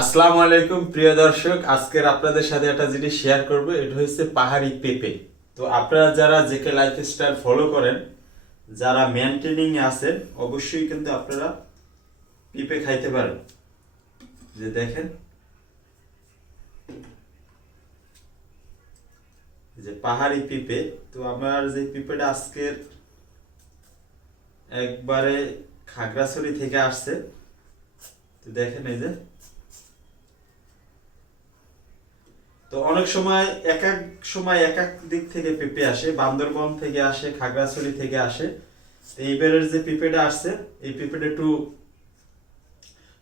আসসালামু আলাইকুম প্রিয় দর্শক, আজকের আপনাদের সাথে একটা জিনিস শেয়ার করব। এটা হচ্ছে পাহাড়ি পেঁপে। তো আপনারা যারা জেকে লাইফস্টাইল ফলো করেন, যারা মেনটেনিং এ আছেন, অবশ্যই কিন্তু আপনারা পেঁপে খাইতে পারেন। যে দেখেন, যে পাহাড়ি পেঁপে। তো আমার যে পেঁপেটা আজকের একবারে খাগড়াছড়ি থেকে আসছে। তো দেখেন এই যে, তো অনেক সময় এক এক দিক থেকে পেঁপে আসে, বান্দরবন থেকে আসে, খাগড়াছড়ি থেকে আসে। তো এইবারের যে পেঁপেটা আসছে, এই পেঁপেটা একটু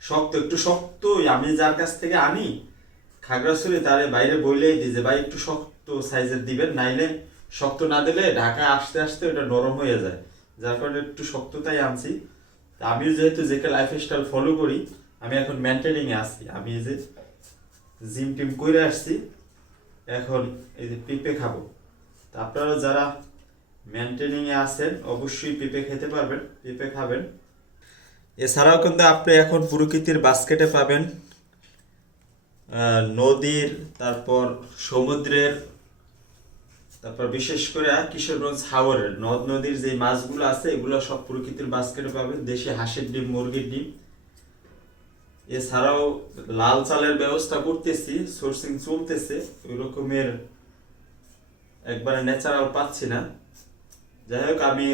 শক্ত। আমি যার কাছ থেকে আনি খাগড়াছড়ি, তারে বাইরে বইলেই দিই যে ভাই একটু শক্ত সাইজের দিবেন, নাইলে শক্ত না দিলে ঢাকায় আসতে আসতে ওটা নরম হয়ে যায়। যার কারণে একটু শক্ততাই আনছি। তা আমিও যেহেতু জেকে লাইফস্টাইল ফলো করি, আমি এখন মেনটেনিং এ আছি। আমি এই যে জিম টিম করে আসছি, এখন এই যে পেঁপে খাবো। তা আপনারা যারা মেনটেনিং এ আছেন, অবশ্যই পেঁপে খেতে পারবেন, পেঁপে খাবেন। এছাড়াও কিন্তু আপনি এখন প্রকৃতির বাস্কেটে পাবেন নদীর, তারপর সমুদ্রের, তারপর বিশেষ করে কিশোরগঞ্জ হাওরের নদ নদীর যে মাছগুলো আছে, এগুলো সব প্রকৃতির বাস্কেটে পাবেন। দেশি হাঁসের ডিম, মুরগির ডিম। এছাড়াও লাল চালের ব্যবস্থা করতেছি, সোর্সিং চলতেছে। ওই রকমের একবারে ন্যাচারাল পাচ্ছি না। যাই হোক, আমি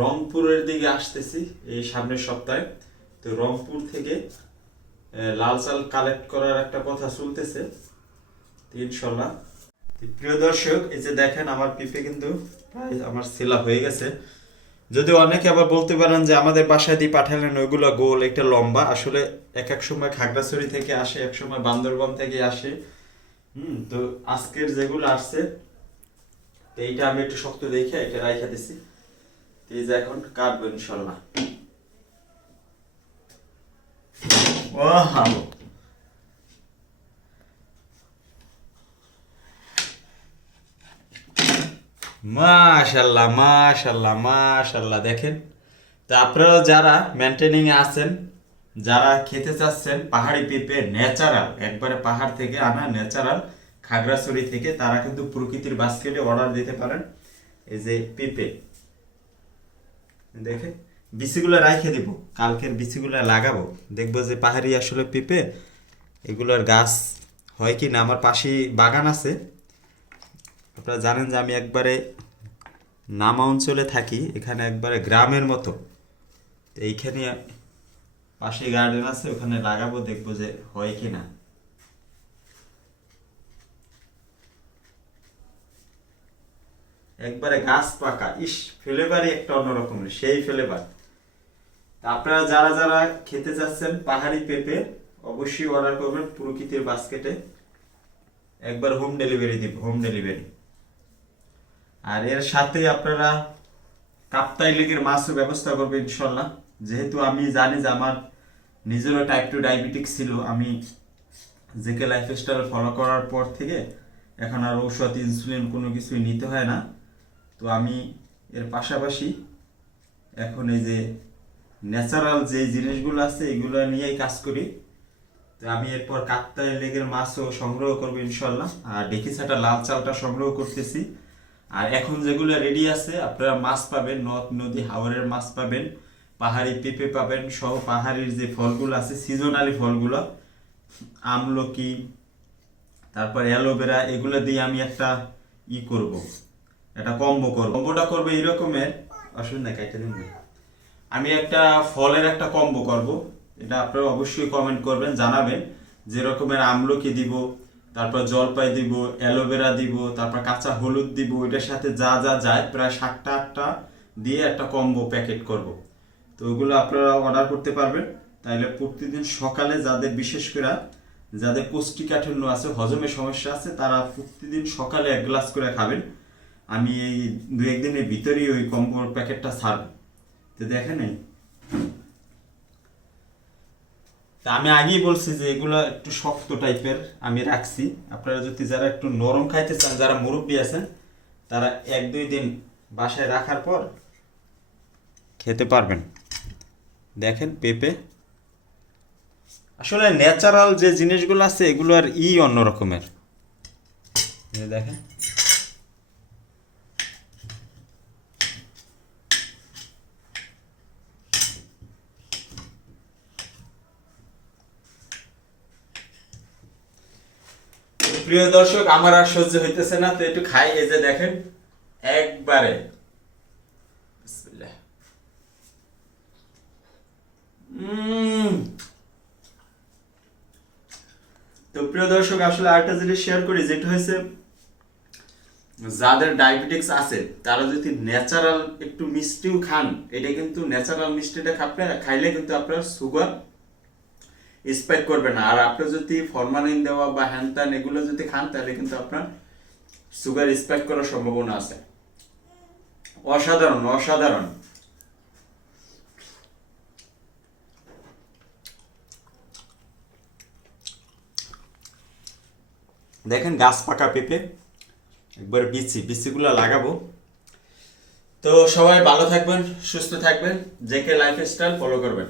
রংপুরের দিকে আসতেছি এই সামনের সপ্তাহে। তো রংপুর থেকে লাল চাল কালেক্ট করার একটা কথা চলতেছে, তো ইনশাল্লাহ। তো প্রিয় দর্শক, এই যে দেখেন আমার পিপে কিন্তু প্রায় আমার সেলা হয়ে গেছে। যদি অনেকে আবার বলতে পারেন যে আমাদের বাসায় দিয়ে পাঠালেন, ওইগুলো গোল, একটা লম্বা। আসলে এক এক সময় খাগড়াছড়ি থেকে আসে, এক সময় বান্দরবন থেকে আসে। তো আজকের যেগুলো আসছে, তো এইটা আমি একটু শক্ত দেখে এটা রাইখা দিছি। তো এই যে এখন কাটবো ইনশাল্লাহ। ওয়াও, মাশাল্লাহ মাশাল্লাহ মাশাল্লাহ, দেখেন। তো আপনারা যারা মেনটেনিং এ আছেন, যারা খেতে চাচ্ছেন পাহাড়ি পেঁপে ন্যাচারাল, একবারে পাহাড় থেকে আনা ন্যাচারাল, খাগড়াছড়ি থেকে, তারা কিন্তু প্রকৃতির বাস্কেটে অর্ডার দিতে পারেন। এই যে পেঁপে দেখে, বিচিগুলো রাইখে দিব, কালকের বিচিগুলো লাগাবো, দেখবো যে পাহাড়ি আসলে পেঁপে এগুলোর গাছ হয় কি না। আমার পাশেই বাগান আছে। আপনারা জানেন যে আমি একবারে নামা অঞ্চলে থাকি, এখানে একবারে গ্রামের মতো। তো এইখানে পাশে গার্ডেন আছে, ওখানে লাগাবো, দেখবো যে হয় কি না। একবারে গাছ পাকা, ইস, ফ্লেভারই একটা অন্যরকম, সেই ফ্লেভার। তা আপনারা যারা যারা খেতে চাচ্ছেন পাহাড়ি পেঁপে, অবশ্যই অর্ডার করবেন প্রকৃতির বাস্কেটে। একবার হোম ডেলিভারি দিব, হোম ডেলিভারি। আর এর সাথে আপনারা কাপ্তাই লেগের মাছও ব্যবস্থা করবেন ইনশাল্লাহ। যেহেতু আমি জানি যে আমার নিজেরও টাইপ 2 ডায়াবেটিক ছিল, আমি জেকে লাইফস্টাইল ফলো করার পর থেকে এখন আর ঔষধ, ইনসুলিন কোনো কিছুই নিতে হয় না। তো আমি এর পাশাপাশি এখন এই যে ন্যাচারাল যে জিনিসগুলো আছে, এগুলো নিয়েই কাজ করি। তো আমি এরপর কাপ্তাই লেগের মাছও সংগ্রহ করবো ইনশাল্লাহ, আর ডেকি ছাটা লাল চালটা সংগ্রহ করতেছি। আর এখন যেগুলো রেডি আছে, আপনারা মাছ পাবেন, নদ নদী হাওরের মাছ পাবেন, পাহাড়ি পেঁপে পাবেন, সহ পাহাড়ির যে ফলগুলো আছে, সিজনালি ফলগুলো, আমলকি, তারপর অ্যালোভেরা, এগুলো দিয়ে আমি একটা করব, একটা কম্বো করব। কম্বোটা করবো এরকমের, অসুবিধা নাই, কাইটা দিন না। আমি একটা ফলের একটা কম্বো করব। এটা আপনারা অবশ্যই কমেন্ট করবেন, জানাবেন যে রকমের আমলকি দিব, তারপর জলপাই দিব, অ্যালোভেরা দিব, তারপর কাঁচা হলুদ দিব। এটার সাথে যা যা যায় প্রায় 7টা 8টা দিয়ে একটা কম্বো প্যাকেট করব। তো ওগুলো আপনারা অর্ডার করতে পারবেন। তাইলে প্রতিদিন সকালে যাদের, বিশেষ করে যাদের কোষ্ঠীকাঠিন্য আছে, হজমের সমস্যা আছে, তারা প্রতিদিন সকালে 1 গ্লাস করে খাবেন। আমি এই 2-1 দিনের ভিতরেই ওই কম্বোর প্যাকেটটা ছাড়ব। তো দেখেন, তা আমি আগেই বলছি যে এগুলো একটু শক্ত টাইপের আমি রাখছি। আপনারা যদি যারা একটু নরম খাইতে চান, যারা মুরব্বী আছেন, তারা 1-2 দিন বাসায় রাখার পর খেতে পারবেন। দেখেন পেঁপে আসলে ন্যাচারাল যে জিনিসগুলো আছে এগুলো আর অন্য রকমের। দেখেন প্রিয় দর্শক, আমার আর সহ্য হইতেছে না, তো একটু খাই। এই যে দেখেন একবারে বিসমিল্লাহ। তো প্রিয় দর্শক, আসলে আরেকটা জিনিস শেয়ার করি, যেটা হয়েছে যাদের ডায়াবেটিক্স আছে তারা যদি ন্যাচারাল একটু মিষ্টিও খান, এটা কিন্তু ন্যাচারাল মিষ্টিটা খাইলে কিন্তু আপনার সুগার স্পাইক করবে না। আর আপনি যদি ফরমালিন দেওয়া বা হ্যান ত্যান এগুলো যদি খান তাহলে কিন্তু আপনার সুগার স্পাইক করার সম্ভাবনা আছে। অসাধারণ অসাধারণ। দেখেন গাছ পাকা পেঁপে, একবার বিচিগুলো লাগাবো। তো সবাই ভালো থাকবেন, সুস্থ থাকবেন, জেকে লাইফস্টাইল ফলো করবেন।